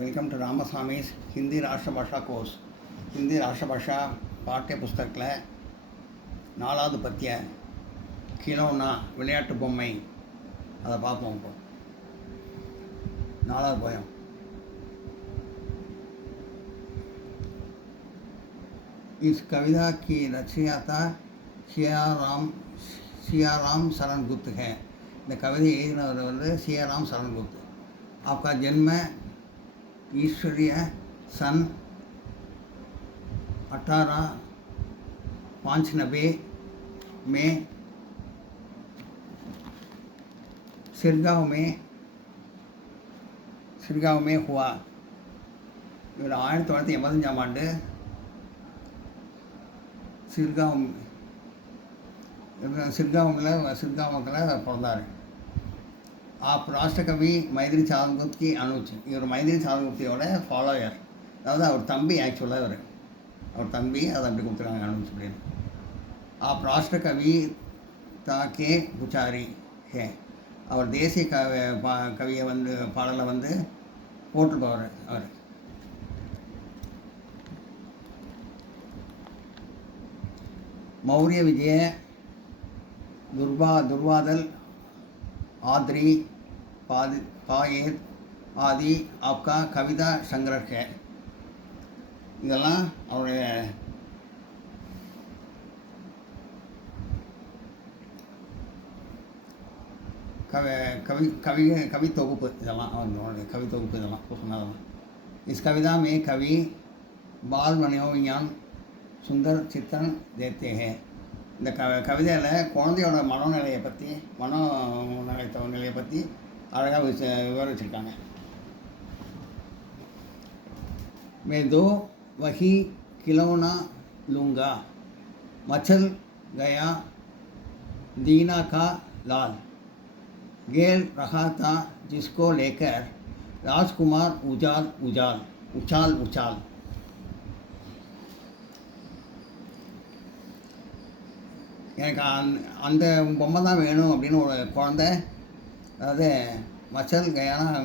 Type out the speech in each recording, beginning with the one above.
Welcome to रामास्वामी's Hindi राष्ट्रभाषा course Hindi राष्ट्रभाषा पाठ्य पुस्तकத்தில் 4வது பத்திய கிலோனா விளையாட்டு பொம்மை அதை பார்ப்போம். இப்போ 4வது பயம். इस कविता की रचयिता सियाराम शरण गुप्त है. இந்த கவிதை எழுதினவர் வந்து सियाराम शरण गुप्त. आपका जन्म ईश्वरीय सन 1895 में सिरगांव में हुआ. இவர் 1985 ஆண்டு சிர்காவில் பிறந்தார். आप राष्ट्रकवि मैथिली साधनगुप्त की अनुज. इवर मैथिली साधनगुप्तियोட ஃபாலோயர், அதாவது அவர் தம்பி. ஆக்சுவலாக அவர் தம்பி, அதை அப்படி கொடுத்துருக்காங்க अनुज அப்படின்னு. आप राष्ट्रकविता के पुजारी है. அவர் தேசிய கவியை வந்து பாடலை வந்து போட்டுருப்பவர் அவர். मौर्य विजय, दुर्वादल, आद्री, पायेद आदि आपका कविता संग्रह है. இதெல்லாம் அவருடைய कवि தொகுப்பு. இதெல்லாம் அவருடைய கவி தொகுப்பு. இதெல்லாம் சொன்னதெல்லாம். इस कविता में कवि बाल मनोविज्ञान सुंदर चित्रण देते हैं. இந்த கவிதையில் குழந்தையோட மனோநிலையை பற்றி அழகாக விவரிச்சிருக்காங்க. मैं दो वही खिलौना लूँगा, मचल गया दीना का लाल, गेल रहा था जिसको लेकर राजकुमार उछाल उछाल. எனக்கு அந்த பொம்மை தான் வேணும் அப்படின்னு ஒரு குழந்தை, அதாவது மச்சல் கையானா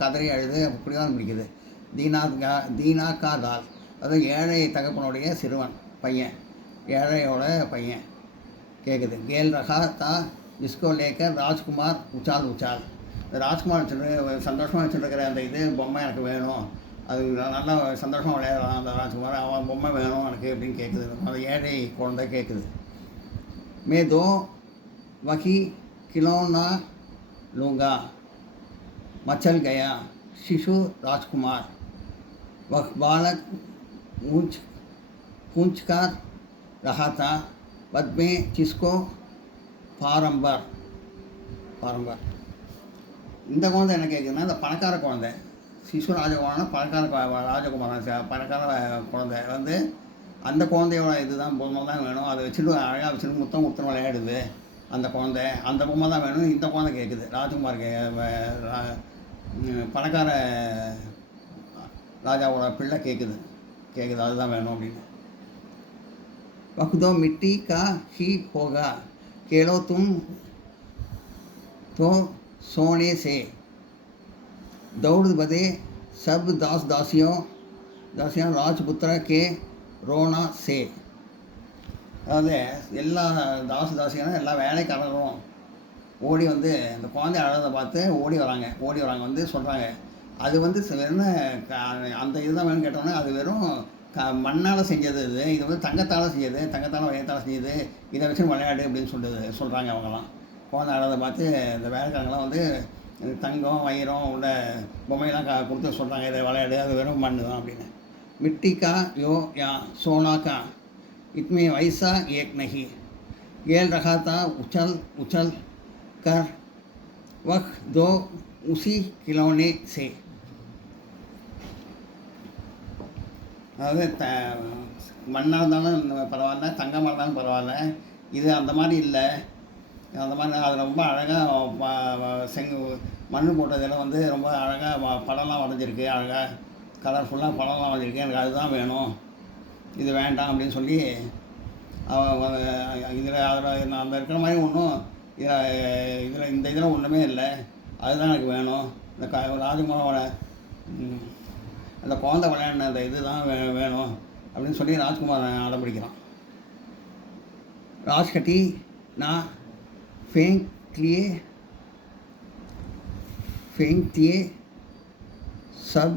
கதறி அழுது அப்படிதான் பிடிக்குது. தீனா கா தால், அதாவது ஏழை தகப்பனுடைய சிறுவன் பையன், ஏழையோட பையன் கேட்குது. கேல் ரகா தா ஜிஸ்கோ லேக்கர் ராஜ்குமார் உச்சால். ராஜ்குமார் சந்தோஷமாக வச்சுருக்கிற அந்த பொம்மை எனக்கு வேணும், அது நல்லா சந்தோஷமாக விளையாடலாம் அந்த ராஜ்குமார், அவன் பொம்மை வேணும் எனக்கு அப்படின்னு கேட்குது. அந்த ஏழை குழந்தை கேட்குது. मैं दो वही खिलौना लूँगा, मचल गया शिशु राजकुमार, वह बालक पूंछ कर रहा था बद में जिसको பாரம்பர். இந்த குழந்தை என்ன கேட்குதுன்னா, இந்த பணக்கார குழந்தை சிசு ராஜகுமாரன், பணக்கார குழந்தை வந்து அந்த குழந்தையோட இதுதான் பொம்மை தான் வேணும், அதை வச்சுட்டு அழகாக வச்சுட்டு முத்தம் விளையாடுது அந்த குழந்தை. அந்த பொம்மை தான் வேணும். இந்த குழந்தை கேட்குது, ராஜகுமார் பணக்கார ராஜாவோட பிள்ளை கேட்குது அதுதான் வேணும் அப்படின்னு. वक़्तो मिट्टी का ही होगा, खेलो तुम तो सोने से, दौड़ बदे सब दासियाँ राजपुत्र के ரோனா சே. அதாவது எல்லா தாசியான எல்லா வேலைக்காரரும் ஓடி வந்து அந்த குழந்தை அழகதை பார்த்து ஓடி வராங்க வந்து சொல்கிறாங்க, அது வந்து வெறும் அந்த இதுதான் வேணும்னு கேட்டோன்னே, அது வெறும் மண்ணால் செஞ்சது, இது வந்து தங்கத்தால் செஞ்சது, இதை வச்சு விளையாடு அப்படின்னு சொல்கிறாங்க அவங்கெல்லாம். குழந்தை அழகதை பார்த்து இந்த வேலைக்காரங்களாம் வந்து தங்கம் வைரம் உள்ள பொம்மையெல்லாம் கொடுத்து சொல்கிறாங்க, இதை விளையாடு, அது வெறும் மண் தான் அப்படின்னு. मिट्टी का यो या सोना का इतने वैसा एक नहीं, गेल रहा था उछल कर वह दो उसी खिलौने से. அதாவது மண்ணாக இருந்தாலும் பரவாயில்ல, தங்கமாக இருந்தாலும் பரவாயில்ல, இது அந்த மாதிரி இல்லை. அந்த மாதிரி அது ரொம்ப அழகாக மண் போட்டதெல்லாம் வந்து ரொம்ப அழகாக படம்லாம் வரைஞ்சிருக்கு, அழகாக கலர்ஃபுல்லாக படம்லாம் வரைஞ்சிருக்கு, எனக்கு அதுதான் வேணும், இது வேண்டாம் அப்படின்னு சொல்லி இதில் அதில் அந்த இருக்கிற மாதிரி ஒன்றும் இந்த இதில் ஒன்றுமே இல்லை, அதுதான் எனக்கு வேணும். இந்த ராஜகுமாரோட ம். அந்த குழந்தை விளையாடின அந்த இதுதான் வேணும் அப்படின்னு சொல்லி ராஜ்குமார் அடம் பிடிக்கிறான். ராஜ்கட்டி நான் फेंक दिए सब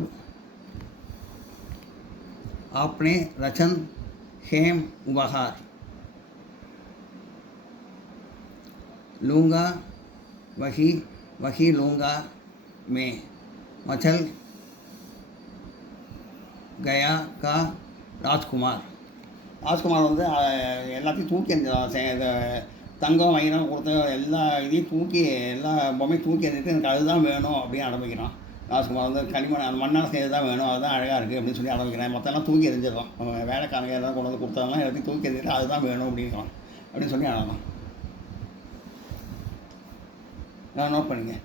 आपने रचन हेम बहार लूँगा वही वही लूँगा मैं मचल गया का ராஜ்குமார் வந்து எல்லாத்தையும் தூக்கி இந்த தங்கம் வைரம் கொடுத்த எல்லா இதையும் தூக்கி எல்லா பொம்மையும் தூக்கி எறிஞ்சிட்டு எனக்கு அதுதான் வேணும் அப்படின்னு அடம்பிக்கிறான். ராஜ்குமார் வந்து களிமண் அந்த மண்ணால் செய்யறது தான் வேணும், அதுதான் அழகாக இருக்குது அப்படின்னு சொல்லி அடம்பிக்கிறான். மற்றெல்லாம் தூக்கி எறிஞ்சிடலாம், வேலைக்காரங்க எல்லாம் கொண்டு வந்து கொடுத்தாங்கன்னா எல்லாத்தையும் தூக்கி எறிஞ்சிட்டு அதுதான் வேணும் அப்படிங்கிறான் அப்படின்னு சொல்லி அழகான். நான் நோட் பண்ணிங்க.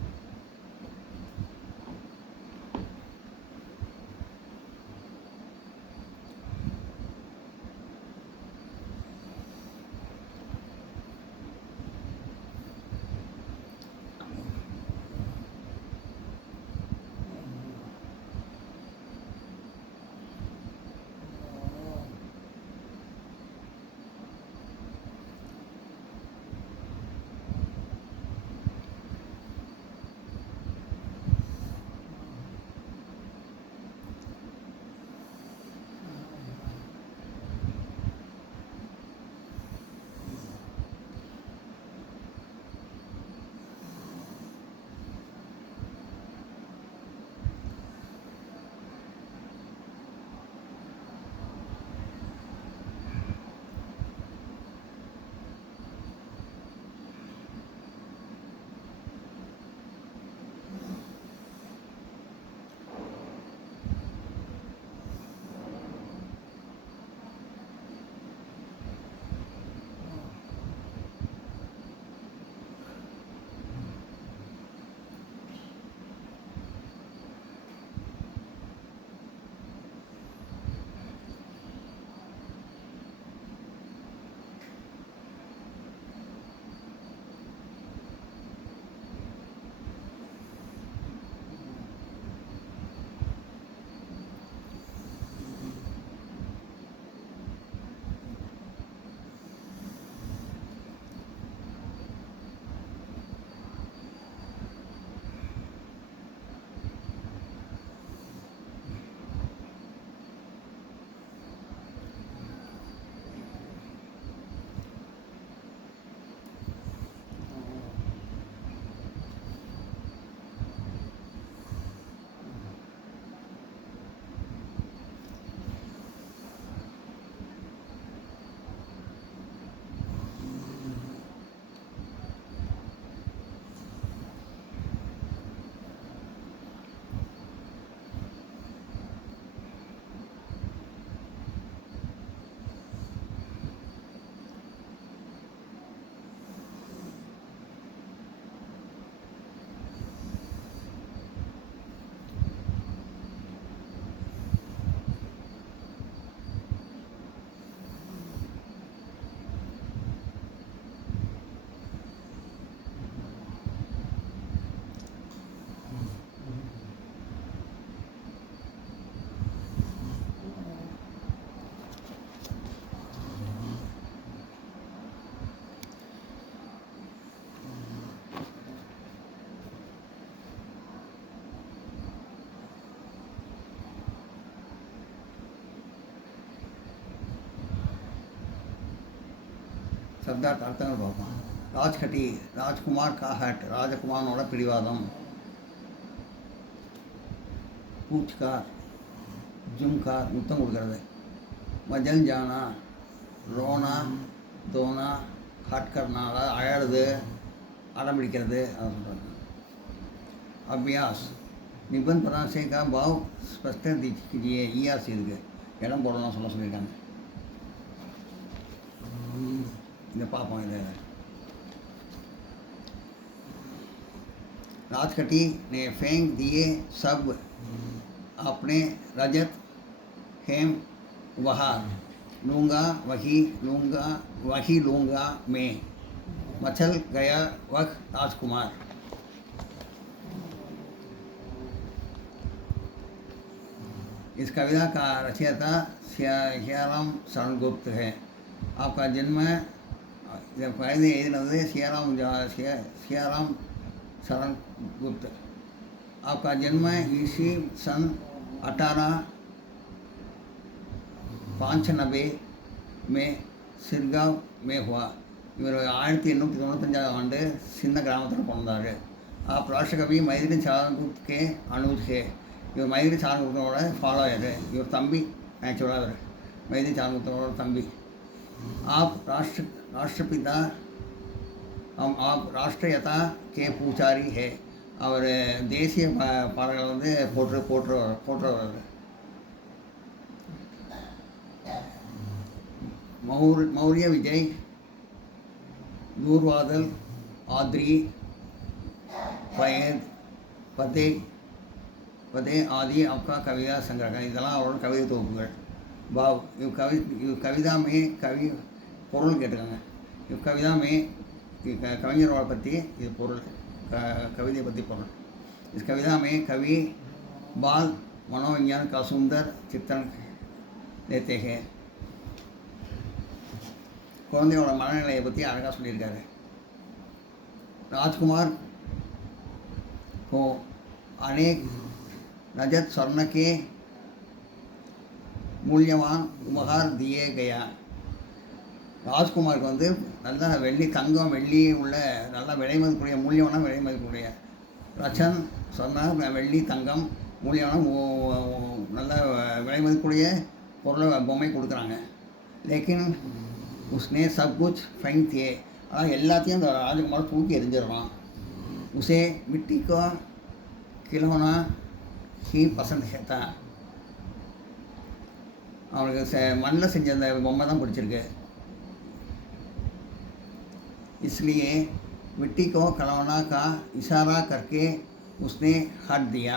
சப்தார்த்த அர்த்தங்கள் பார்ப்போம். ராஜ்கட்டி ராஜ்குமார் கா ஹட், ராஜகுமாரனோட பிடிவாதம். பூச்கார் ஜும்கார் முத்தம் கொடுக்கறது. மஜல் ஜானா ரோனா தோனா ஹட்கர்னால அழறது அடம்பிடிக்கிறது அதை சொல்கிறாங்க. அபியாஸ் நிபந்த் பராசே கா பாவ் ஸ்பஷ்ட தீச்சிக்கிறியே ஈஆர்சி இருக்குது, இடம் போடலாம் சொல்லியிருக்காங்க. இதை பார்ப்போம். இதை राजकटी ने फेंक दिए सब अपने रजत हेम बहार लूँगा वही लूँगा मैं मचल गया वक्त राजकुमार. इस कविता का रचयिता सियाराम शरण गुप्त है। आपका जन्म जब कविதை எழுதினது सियाराम शरण गुप्त। आपका जन्म ईस्वी सन 1895 में सिरगांव में हुआ। இவர் 1895 ஆண்டு சின்ன கிராமத்தில் பிறந்தார்। आप राष्ट्रकवि मैथिली चरण गुप्त के अनुज है। இவர் மைதிலி சரண் குப்தனோட ஃபாலோயர்। இவர் தம்பி ஆக்சுவலாக மைதிலி சரண் குப்தனோட தம்பி। आप राष्ट्रपिता आप राष्ट्रीयता के पूजारी है। அவர் தேசிய பாடல்களை வந்து போற்றுறவர்। मौर्य विजय दूरवादल आद्री फैद पदे आदि आपका कविता संग्रह இதெல்லாம் அவரோட கவிதை தொகுப்புகள்। பாவ் कविता में कवि பொருள் கேட்டிருக்காங்க। कविता में कविஞரோட பற்றி இது பொருள், कविता पति पढ़। इस कविता में कवि बाल मनोविज्ञान का सुंदर चित्रण देते हैं। குழந்தையோட மனநிலையை பற்றி அழகாக சொல்லியிருக்காரு। राजकुमार को अनेक रजत स्वर्ण के मूल्यवान उपहार दिए गया। ராஜ்குமாருக்கு வந்து நல்ல வெள்ளி தங்கம் வெள்ளி உள்ள நல்ல விலை மதிப்புடைய மூலியமான விலை மதிப்புடைய ரச்சன் சொன்னால் வெள்ளி தங்கம் மூலியமான நல்ல விலை மதிப்புடைய பொருளை பொம்மை கொடுக்குறாங்க। लेकिन उसने सब कुछ फेंक दिए। ஆனால் எல்லாத்தையும் அந்த ராஜகுமார் தூக்கி எறிஞ்சிடறான்। उसे मिट्टी का खिलौना ही पसंद था। அவனுக்கு மண்ணில் செஞ்ச அந்த பொம்மை தான் பிடிச்சிருக்கு। इसलिए मिट्टी को खिलौना का इशारा करके उसने हट दिया।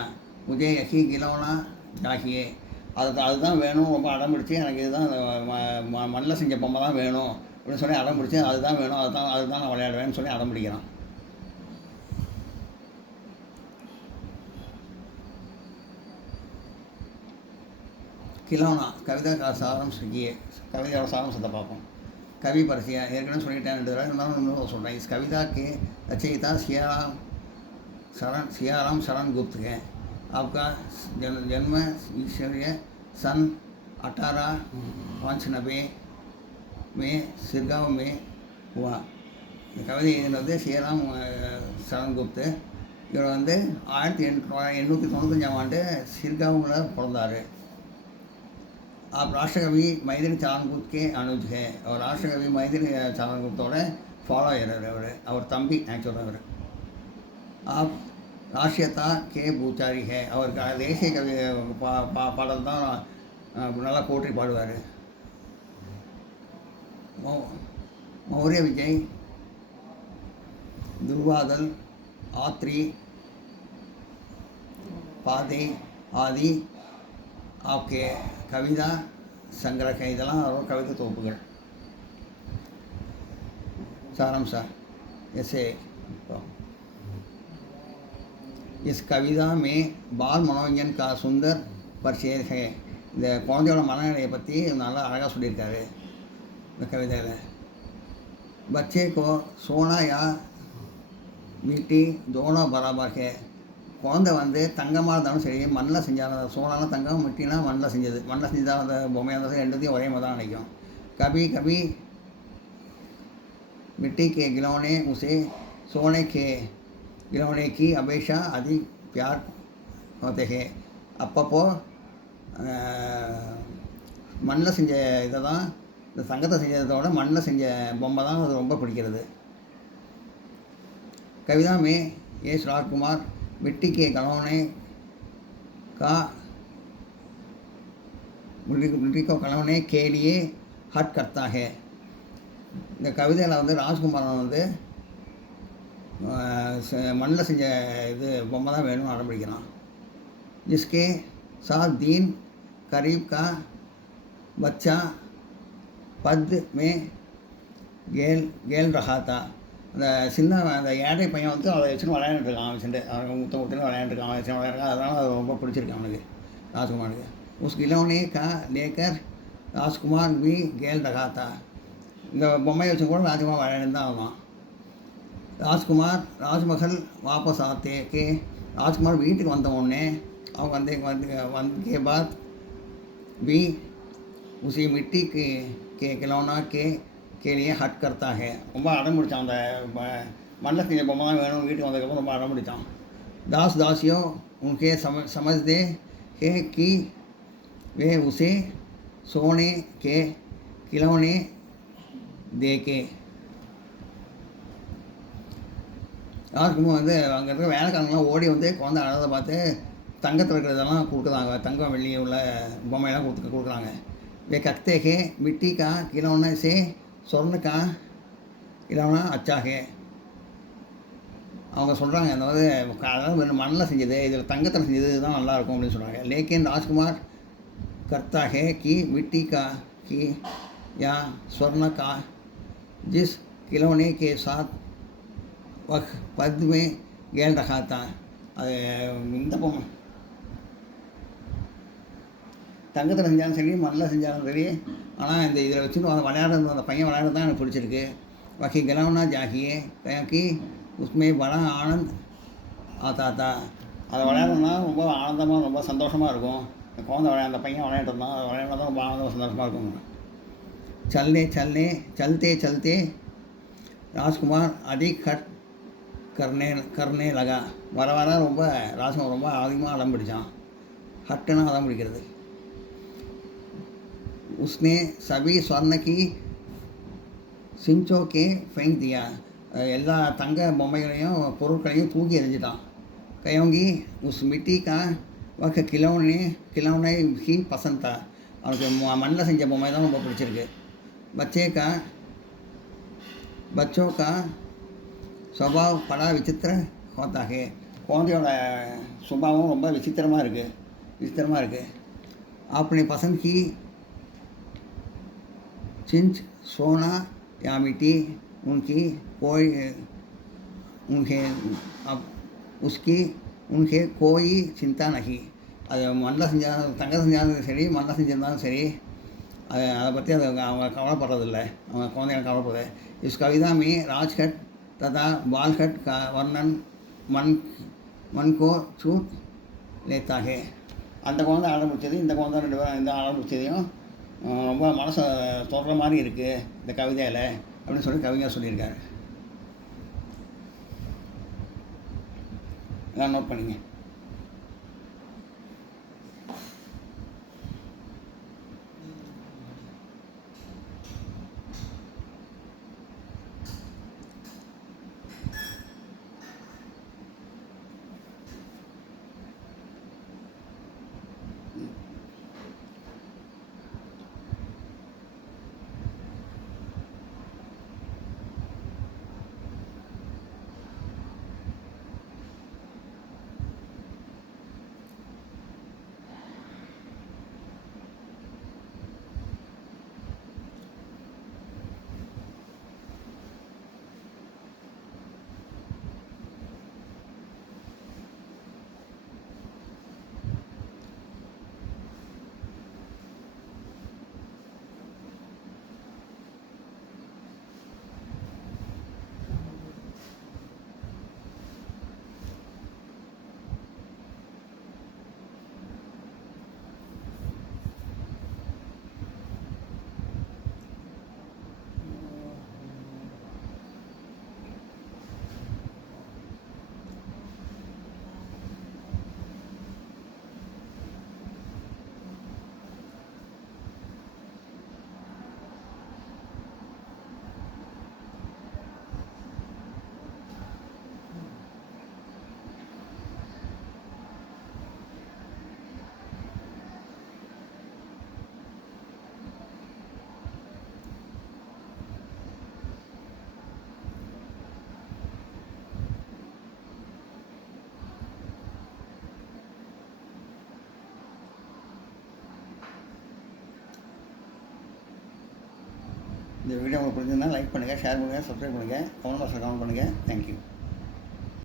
मुझे यही खिलौना चाहिए। அதுதான் வேணும் ரொம்ப அடம் பிடிச்சி எனக்கு இதுதான் மண்ணில் செஞ்ச பொம்மை தான் வேணும் அப்படின்னு சொல்லி அடம் பிடிச்சி அதுதான் வேணும் அதுதான் நான் விளையாடுவேன்னு சொல்லி அடம் பிடிக்கிறான்। खिलौना कविता का सारांश ये कविता सारांशத்தை பார்ப்போம்। कवि परिचय ஏற்கனவே சொல்லிட்டேன், இருந்தாலும் சொல்கிறேன்। इस कविता के रचयिता सियाराम शरण गुप्त है। आपका जन्म ईश्वरीय सन 1895 में सिरगांव में हुआ। कविதை எழுதினது சியாராம் சரண் குப்த்। இவர் வந்து 1895 ஆண்டு சிர்காவில் பிறந்தார்। आप राष्ट्रकवि मैथिली चरण गुप्त के अनुज है और राष्ट्रकवि मैथिली चरण गुप्तोட ஃபாலோயர் அவர் தம்பி ஆக்சுவலாக। आप राष्ट्रीयता के பூச்சாரி है। அவர் தேசிய கவி பாடல் தான் நல்லா போற்றி பாடுவார்। मौर्य विजय दुर्वादल आत्री पादे आदि आपके कविता संग्रह இதெல்லாம் அவரோட कविता தொகுப்புகள்। सारांश ऐसे इस कविता में बाल मनोरंजन का सुंदर परिचय है। இந்த குழந்தையோட மனநிலையை பற்றி நல்லா அழகாக சொல்லியிருக்காரு இந்த கவிதையில்। बच्चे को सोना या मिट्टी दोनों बराबर है। குழந்தை வந்து தங்கமாக இருந்தாலும் சரி மண்ணில் செஞ்சாலும் சோனாலும் தங்கம் மிட்டினா மண்ணில் செஞ்சால் அந்த பொம்மையாக இருந்தாலும் ரெண்டுத்தையும் ஒரே மாதிரி தான் நினைக்கும்। कभी कभी मिट्टी के खिलौने उसे सोने के खिलौने की अपेक्षा अधिक प्यार होते हैं। அப்பப்போ மண்ணில் செஞ்ச இதை தான் இந்த தங்கத்தை செஞ்சதோட மண்ணில் செஞ்ச பொம்மை தான் அது ரொம்ப பிடிக்கிறது। कविता में एस राजकुमार मिट्टी के खिलौने का मिट्टी को खिलौने के लिए हट करता है। இந்த கவிதையில் வந்து ராஜ்குமாரன் வந்து மண்ணில் செஞ்ச இது பொம்மை தான் வேணும்னு ஆரம்பிக்கிறான்। जिसके साथ दिन करीब का बच्चा पद में गेल रहा था। அந்த சின்ன அந்த ஏழை பையன் வந்து அவளை வச்சுன்னு விளையாண்டுருக்கான்। அவன் வச்சுட்டு அவனுக்கு முத்த முத்தின்னு விளையாண்டுருக்கான், அவன் வச்சு விளையாடுறான்। அதனால் அது ரொம்ப பிடிச்சிருக்கான் அவனுக்கு ராஜ்குமாருக்கு। उस खिलौने का लेकर राजकुमार भी खेल रहा था. இந்த பொம்மையை வச்சு கூட ராஜ்குமார் விளையாண்டு தான் ஆகலாம். राजकुमार राजमहल वापस आते के राजकुमार வீட்டுக்கு வந்த உடனே அவங்க वंद के बाद भी उसी मिट्टी के खिलौना के लिए हट करता है. ரொம்ப அடம் பிடிச்சான். அந்த மண்ணில் செஞ்ச பொம்மை தான் வேணும் வீட்டுக்கு வந்ததுக்கப்புறம் ரொம்ப அடம் பிடிச்சான். दास दासियों उनके समझते हैं कि वे उसे सोने के खिलौने दे के. ராஜ்குமார் அங்கே இருக்கிற வேலைக்காரங்களாம் ஓடி குழந்தை அழகதை பார்த்து தங்கத்தில் இருக்கிறதெல்லாம் கொடுக்குறாங்க. தங்கம் வெள்ளி உள்ள பொம்மையெல்லாம் கொடுக்குறாங்க. वे कहते हैं मिट्टी का खिलौने से स्वर्ण का खिलौना अच्छा है. அவங்க சொல்கிறாங்க அதாவது மண்ணில் செஞ்சது இதில் தங்கத்தில் செஞ்சது தான் நல்லாயிருக்கும் அப்படின்னு சொல்கிறாங்க. लेकिन राजकुमार करता है कि मिट्टी का कि या स्वर्ण का जिस खिलौने के साथ वह पद में खेल रहा था. அது இந்த பொம்மை தங்கத்தில் செஞ்சாலும் சரி மண்ணில் செஞ்சாலும் சரி, ஆனால் இந்த இதில் வச்சுட்டு விளையாடுறது அந்த பையன் விளையாடுறது தான் எனக்கு பிடிச்சிருக்கு. बाकी खिलौना चाहिए क्योंकि उसमें बड़ा आनंद आता था. அதை விளையாடணும்னா ரொம்ப ஆனந்தமாக ரொம்ப சந்தோஷமாக இருக்கும். குழந்தை அந்த பையன் விளையாட்டு தான் விளையாட தான் ரொம்ப ஆனந்தமாக சந்தோஷமாக இருக்கும். चलते चलते राजकुमार अधिक हट करने लगा. வர வர ரொம்ப ராஜ்குமார் ரொம்ப அதிகமாக அடம் பிடிச்சான். ஹட்டுன்னா அடம் பிடிக்கிறது. उसने सभी स्वर्ण की सिंचो के फेंक दिया. எல்லா தங்க பொம்மைகளையும் பொருட்களையும் தூக்கி எறிஞ்சிட்டான். कहोंगी उस मिट्टी का वह खिलौने ही पसंद था. அவனுக்கு மண்ணில் செஞ்ச பொம்மை தான் ரொம்ப பிடிச்சிருக்கு. बच्चों का स्वभाव बड़ा विचित्र होता है. குழந்தையோட சுபாவம் ரொம்ப விசித்திரமாக இருக்குது. अपनी पसंद की चिंच सोना या मिट्टी उनकी कोई चिंता नहीं. அது மண்ணில் செஞ்சாலும் தங்கம் செஞ்சாலும் சரி மண்ணில் செஞ்சிருந்தாலும் சரி அதை பற்றி அவங்க கவலைப்படுறதில்லை. அவங்க குழந்தைங்க கவலைப்படுது. इस कविता में राजखट तथा बालखट का वर्णन मन को छू लेता है. அந்த குழந்தை ஆடம் பிடிச்சது இந்த குழந்தை ரெண்டு பேரும் இந்த ஆடம் பிடிச்சதையும் ரொம்ப மனசை தொடுற மாதிரி இருக்குது இந்த கவிதையில் அப்படின்னு சொல்லி கவிஞர் சொல்லியிருக்காரு. எல்லாம் நோட் பண்ணிங்க. இந்த வீடியோ உங்களுக்கு பிடிச்சிருந்தா லைக் பண்ணுங்கள், ஷேர் பண்ணுங்கள், சப்ஸ்கிரைப் பண்ணுங்கள், கமெண்ட் பாக்ஸில் கமெண்ட் பண்ணுங்கள். தேங்க்யூ.